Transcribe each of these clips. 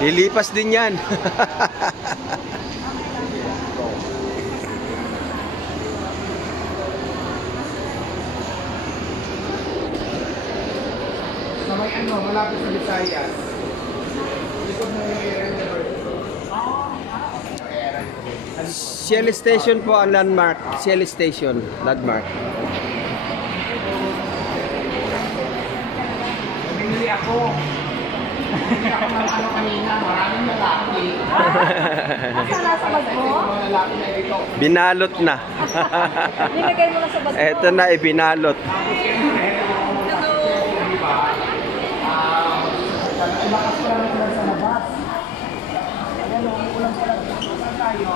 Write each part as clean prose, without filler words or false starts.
Lilipas din yan. May ano, malapit sa Visayas. Likod na yung area ng Shell Station po ang landmark. Shell Station, landmark. Binili ako. Binili ako ng ano kanina, maraming lalaki. Asa nasa bag mo? Lalaki na dito. Binalot na. Nilagay mo na sa bag mo. Eto na, ibinalot. Ay, lakas pa naman sila sa labas. Ayan, umuulan pala. Saan tayo?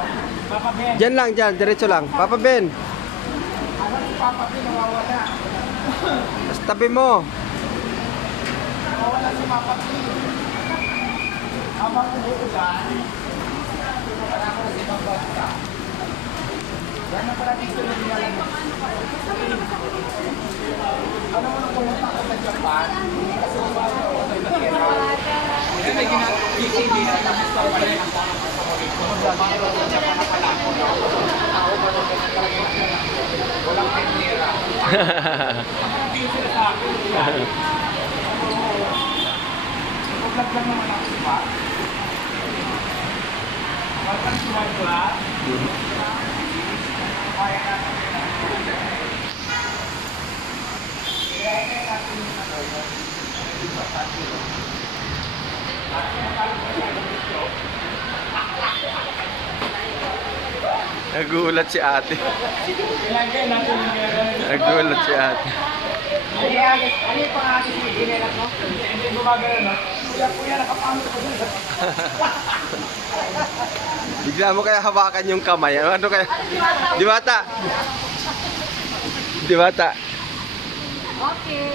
Papa Ben. Diyan lang, diyan. Diretso lang. Papa Ben. Ano si Papa Ben nawawala? Sa tabi mo. Nawawala si Papa Ben. Habang umuulan, wala ko sa ibang bansa. Yan na pala dito na nilalagay. Ano mo nang pumunta ko sa Japan? Kasi mabago ako sa Itakera. Yan ay ginag-PCB na tapos pa pala yung sa paborito. Mabago sa Japan na pala ako. Tao pa rin na talaga walang tenera. Hindi sila sa akin. Paglag lang naman ako sipa. Paglag sila ba? Kaya natin. Nagulat si ate. Nagulat si ate. Ano yung pangalit si Ginela mo? Hindi gumagano na. Kuya, nakapamit ko dun. Bigla mo kaya hawakan yung kamay. Ano kaya? Diwata. Diwata. Okay.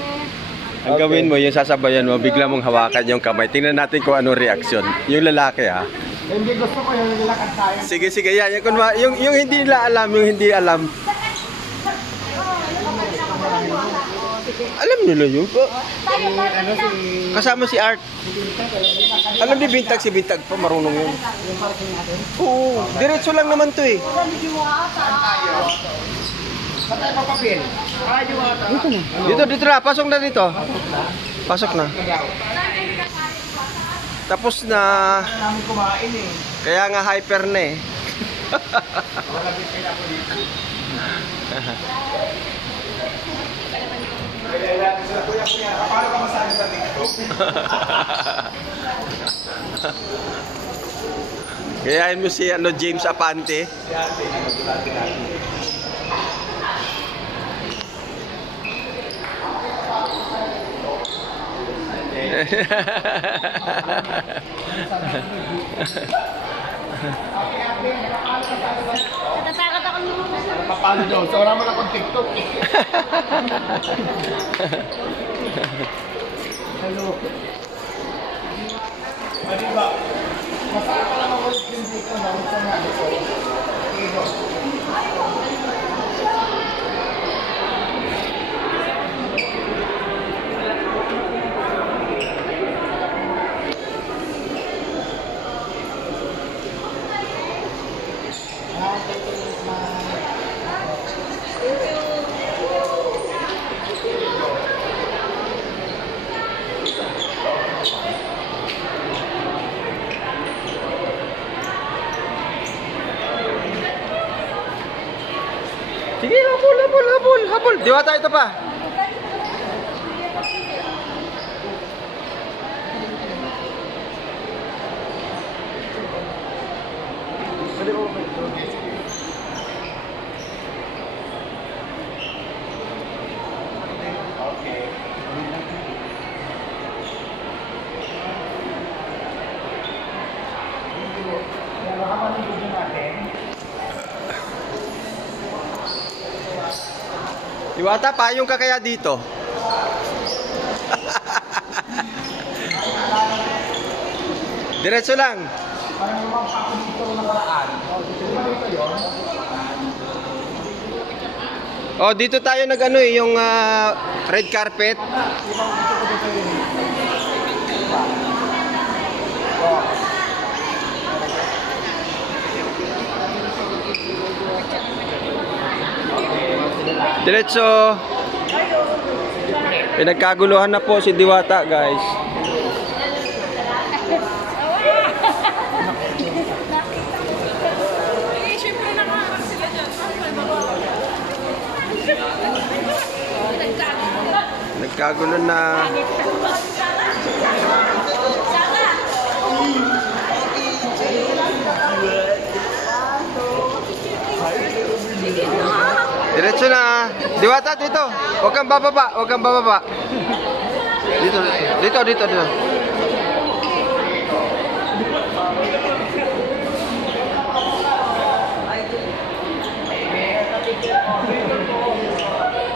Ang gawin mo, yung sasabayan mo, bigla mong hawakan yung kamay. Tingnan natin kung anong reaksyon. Yung lalaki ha. Hindi gusto ko yung nilakad tayo. Sige, sige. Yan. Yung hindi nila alam, yung hindi alam. Alam nila yun. Kasama si Art. Alam ni Bintag, si Bintag pa, marunong yun. Oo, diretso lang naman to eh. Saan tayo papapil? Radyo ata. Dito na, pasok na dito. Pasok na. Tapos na. Namin kumain eh. Kaya nga hyper na eh. Wala din sila po dito. Kuya, paano ka masabi sa TikTok? Kayain mo si James Apante. Si ate, nagulati natin. Natatakot ako nung Paano daw? So, wala mo na akong TikTok eh. Hello. Di ba? Masarap pa lang ako ulit yung dito na. Gusto nga ito. Ito. Sige, habol. Diwata ito pa. Diwata, payong ka kaya dito? Diretso lang. Parang lumang ako dito ng paraan. Dito yun. Oh, dito tayo nag-ano eh, yung red carpet. Diretso. Pinagkaguluhan na po si Diwata, guys. Nagkagulo na. Diretso na. Diwata, dito. Huwag kang bababa. Huwag kang bababa. Dito, dito, dito, dito.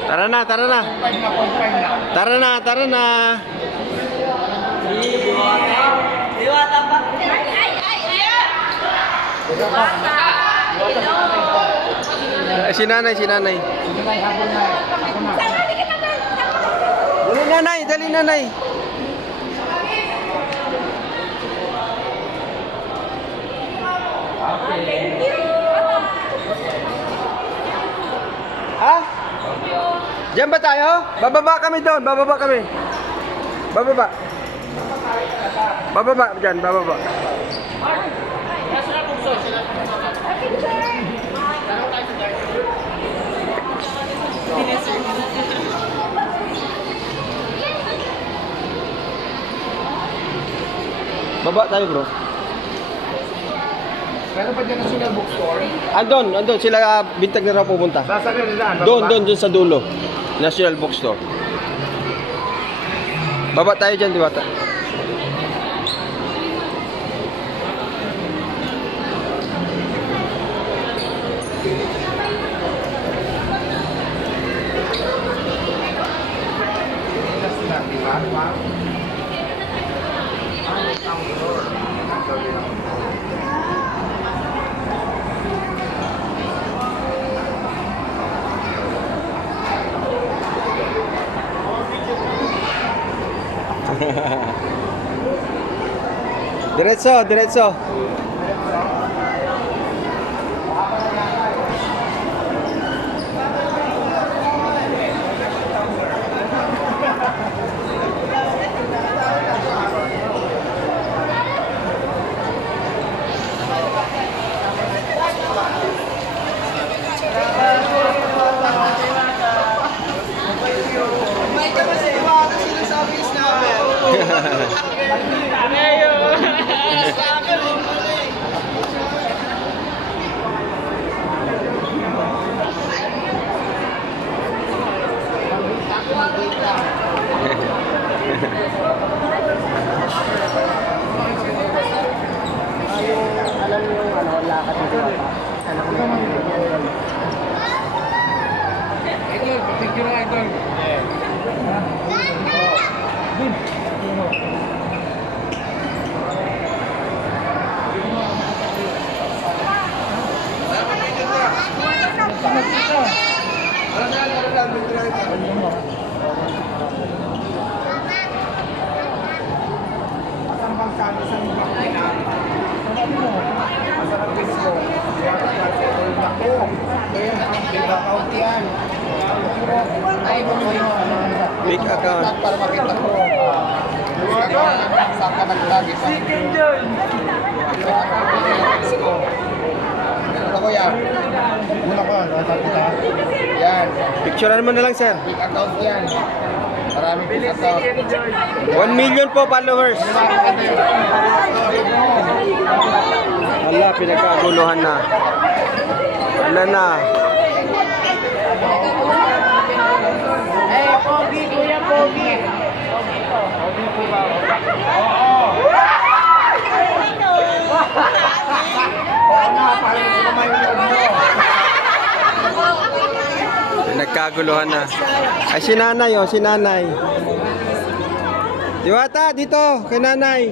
Tara na, tara na. Tara na, tara na. Diwata pa. Diwata. Si nanay, si nanay. Dali nanay, dali nanay. Ha? Diyan ba tayo? Bababa kami doon, bababa kami. Bababa. Bababa diyan, bababa. Baba tayo, bro. Meron pa dyan National Bookstore? Andon, andon sila Bintag na raw pupunta. Sasa ka nila? Doon sa dulo. National Bookstore. Baba tayo diyan, Diwata. Diretso, diretso. Alam niyo ano, lakad ni Diwata. Alam ko naman yun. Idol, picture na idol. Big account. Para makita ko. Saan ka naglagi sa ito ko yan. Muna ko, nakakita. Yan. Picturean mo na lang, sir. Big account yan. Maraming big account. 1 million po followers. Ala, pinagkaguluhan na. Ala na. Eh, Pogi, Kuya Pogi. Pogi po ba? Oo. Oo na, parang gusto mo Pinagkaguluhan na. Ay, si nanay, oh, si nanay. Diwata, dito, kay nanay.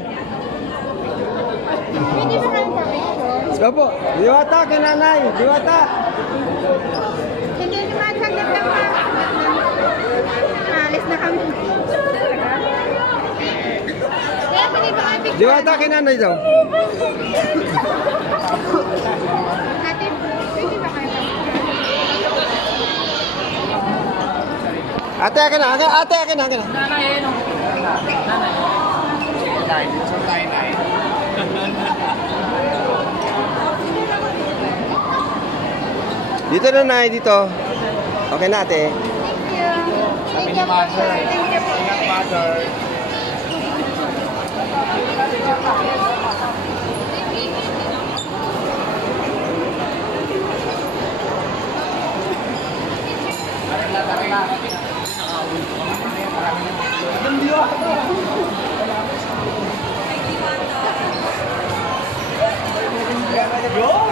Hindi ba kami permission? Opo, Diwata, kay nanay. Diwata. Hindi naman, saglit lang pa. Alis na kami. Kaya pwede ba kami Diwata kay nanay daw. Ate, pwede ba kayo? Ate, akin na. Ate, akin na. Nine. Dito sa tayo, nine. Dito na, nay. Dito. Okay na, ate. Thank you. Sabi ni mother. Thank you po. Ingat, mother. Yun!